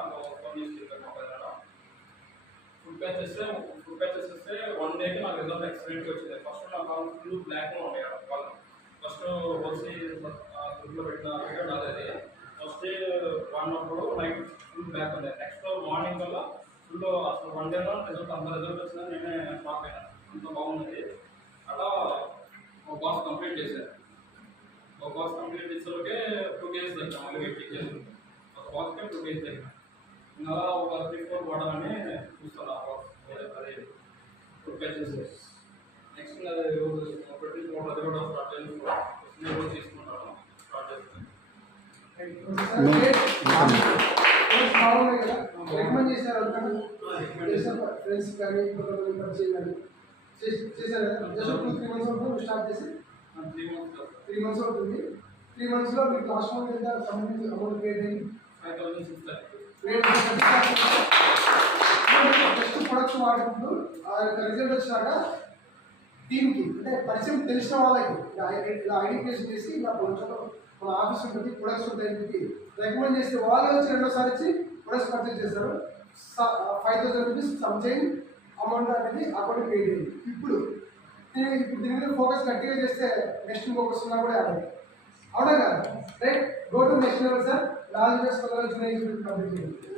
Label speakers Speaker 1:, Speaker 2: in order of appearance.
Speaker 1: నాకు ఫోన్ చేసి చెప్పారు మొబైల్ ద్వారా ఫుడ్ ప్యాచెస్ ఫుడ్ ప్యాచెస్ వస్తే వన్ డేకి నాకు రిజల్ట్ ఎక్సలెంట్గా వచ్చింది ఫస్ట్ నా కాలం ఫుల్ బ్లాక్లో ఉంటాయి అక్కడ వాళ్ళు ఫస్ట్ వచ్చి ఫుడ్లో పెట్టిన వీడియో నాది అది ఫస్ట్ డే వాడినప్పుడు నైట్ ఫుల్ బ్లాక్ ఉంది నెక్స్ట్ మార్నింగ్ వల్ల ఫుల్ అసలు వన్ డేలో రిజల్ట్ అంత రిజల్ట్ వచ్చిందని నేనే షాక్ అయినా అంత బాగుంది అలా ఒక బాక్స్ కంప్లీట్ చేశాను ఒక బాక్స్ కంప్లీట్ చేసేలోకే టూ డేస్ తగ్గాం మళ్ళీ వెయిట్ చేసి ఒక బాక్స్కే టూ డేస్ తగ్గాం అలా ఒక త్రీ ఫోర్ వాడాలని చూస్తాను అదే నెక్స్ట్ అది ప్రతి అది కూడా స్టార్ట్ చేసి రోజు తీసుకుంటాను స్టార్ట్ చేస్తాను.
Speaker 2: రికమెండ్ చేశారు? ఫ్రెండ్స్ కానీ కొంతమంది పరిచయం కానీ చేశారు? జస్ట్ టూ త్రీ మంత్స్ అవుతుంది స్టార్ట్ చేసి
Speaker 1: త్రీ మంత్స్
Speaker 2: అవుతుంది త్రీ మంత్స్లో మీకు లాస్ట్ మంత్ ఎంత సంబంధించి అమౌంట్ అయింది?
Speaker 1: Five thousand six thirty
Speaker 2: next products వాడినప్పుడు ఆ యొక్క రిజల్ట్ వచ్చినాక టీమ్కి అంటే పరిచయం తెలిసిన వాళ్ళకి ఇలా ఐ- ఐడెంటిఫికేషన్ చేసి ఇలా కొంచెం మన ఆఫీస్ ఉంటుంది ప్రొడక్ట్స్ ఉంటాయి చెప్పి రికమెండ్ చేస్తే వాళ్ళు వచ్చి రెండోసారి వచ్చి ప్రొడక్ట్స్ పర్చేస్ చేస్తారు. Five thousand rupees something amount అనేది అకౌంట్ పే అయింది ఇప్పుడు దీని ఇప్పుడు దీని మీద ఫోకస్ గట్టిగా చేస్తే నెక్స్ట్ ఫోకస్ ఉన్నా కూడా యాడ్ అవునా కదా? Right go to next level sir last వేసుకున్న కంప్లీట్ చేయండి.